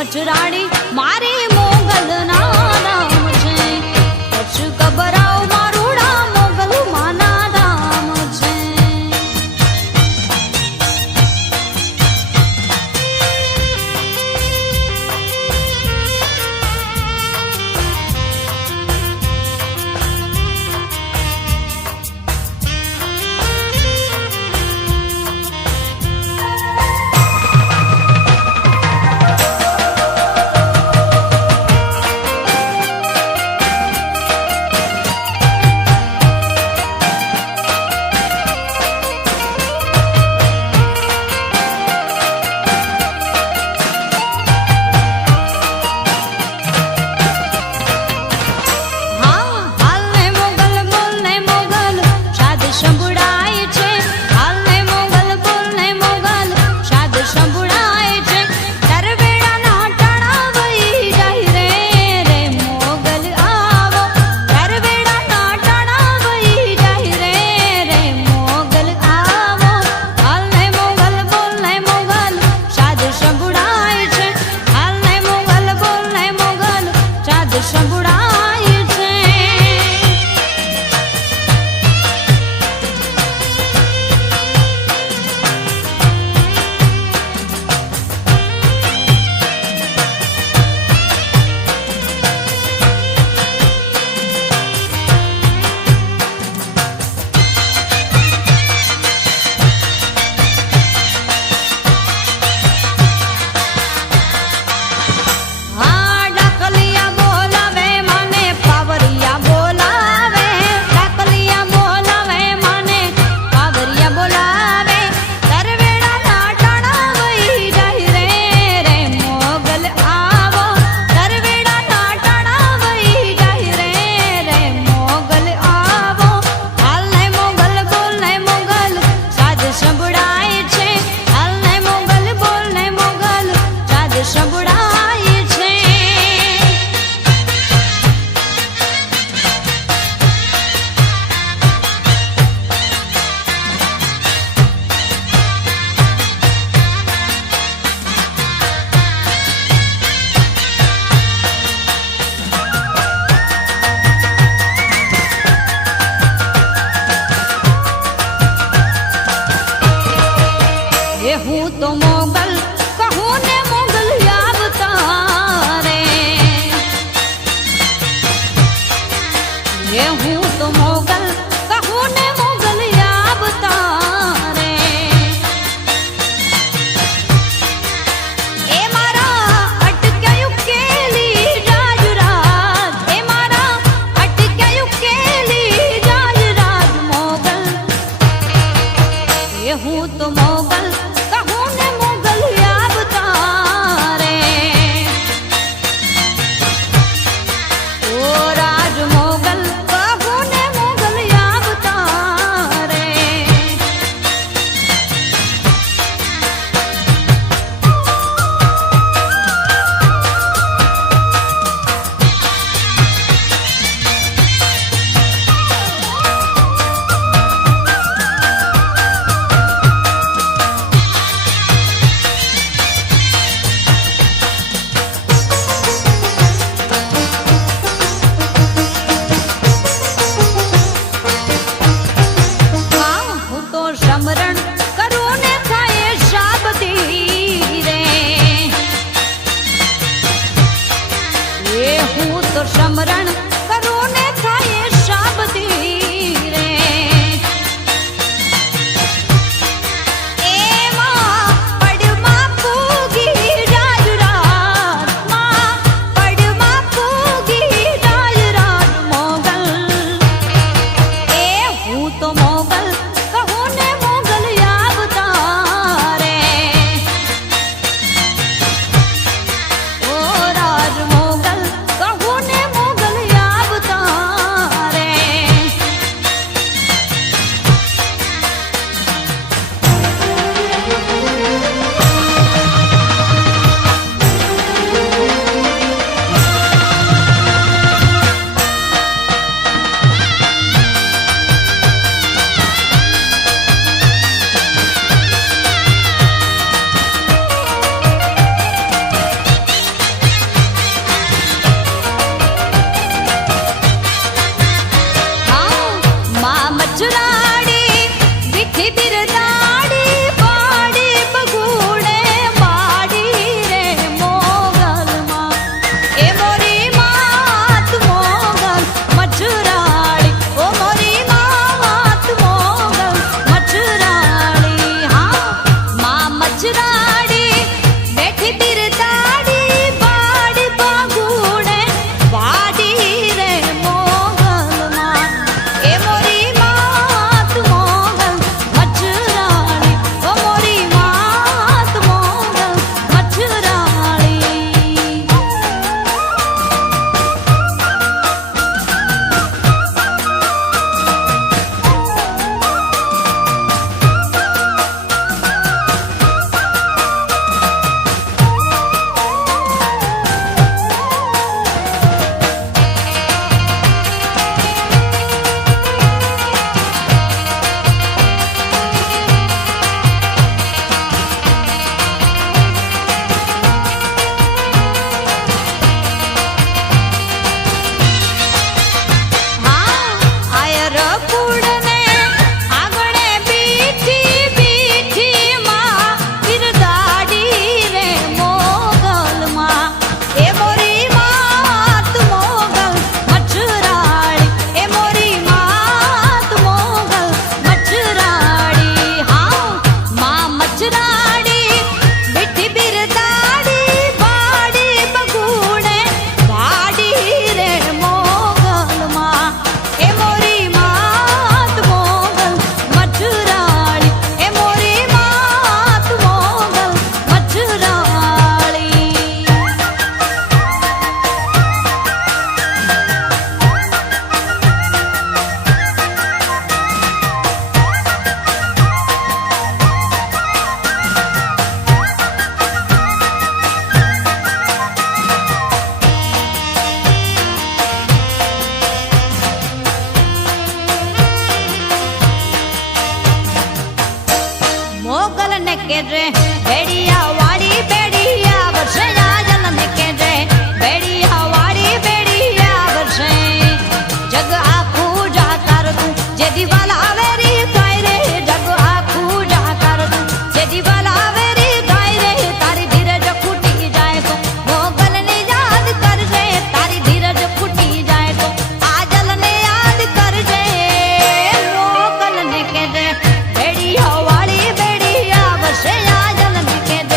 મચરાડી મારી મોગલ ના નામ છે, કચ્છ કબરાવ મારુડા મોગલ માના ધામ છે. હું તો મોગલ કહું ને મોગલ આવતા રે, હું તો મોગલ કહું ને મોગલ આવતા રે. એ મારા અટક્યું કેલી જાજરાત, એ મારા અટક્યું કેલી જાજરાત મોગલ, હું તો મોગલ મોગલ કહું ને મોગલ આવતા રે ઓ રાજ મોગલ કહું ને મોગલ આવતા રે મચરાડી વિઠી બિરદાડી પાડી બગુડે માડી રે મોગલમાં એ મોરી માત મોગલ મચરાડી ઓ મોરી માત મોગલ મચરાડી હા માં મચરાડી બેઠી બિરદાડી પાડી બગુડે વાડી રે મોગલમાં એ મોરી માત મોગલ મચરાણી ઓ મોરી માત મોગલ મચરાણી આયર કુડને આગણે બીઠી બીઠી માં બિરદાડી રે મોગલમાં એ મોરી માત મોગલ મચરાડી એ મોરી માત મોગલ મચરાડી હા માં મચરાડી બીઠી બિરદાડી બાડી બગુડે વાડી રે મોગલમાં એ મોરી માત મોગલ મચરાણી એ મોરી માત મોગલ મચરાણી મોગલ ને કેજે બેડિયા વાડી બેડિયા વર્ષે આજલ ને કેજે બેડિયા વાડી બેડિયા વર્ષે જગ આખું જાકાર તું જે દિવાલ આવે રી ગાય રે જગ આખું જાકાર તું જે દિવાલ આવે રી ગાય રે તારી ધીરજ ફૂટી જાય તો મોગલ ને યાદ કરજે તારી ધીરજ ફૂટી જાય તો આજલ ને યાદ કરજે મોગલ ને કેજે બેડિયા વાળી બેડિયા વર્ષે આજલ ને કેજે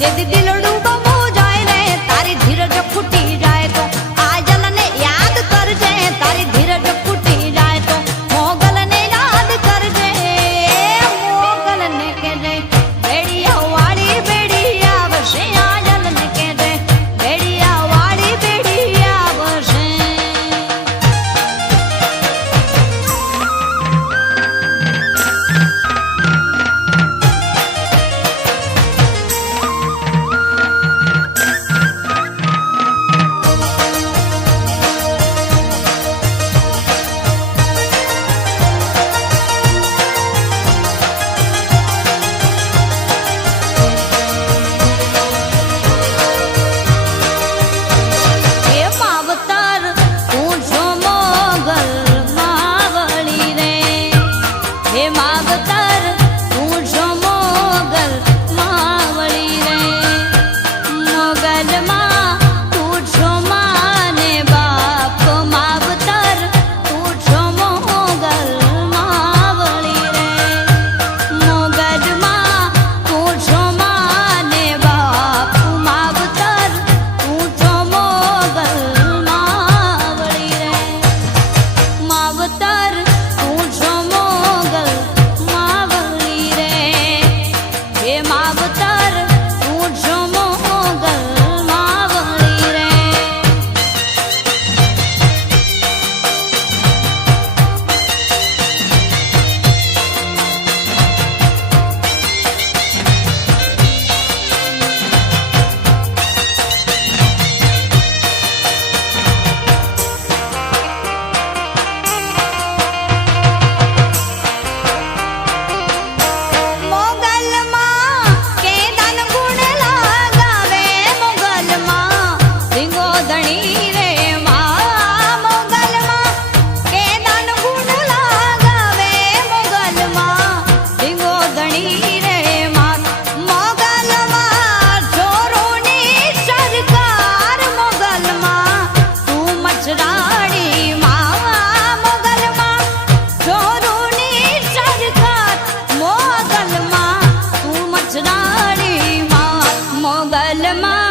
જેથી દિલડું બમો જાય રે તારી ધીરજ ફૂટી જાય તો આ જલને યાદ કરજે તારી ધીરજ ફૂટી જાય તો મોગલને યાદ કરજે મોગલને કહેજે બેડિયા વાળી બેડિયા વસે આ જલને કહેજે બેડિયા વાળી બેડિયા વસે મોગલમાં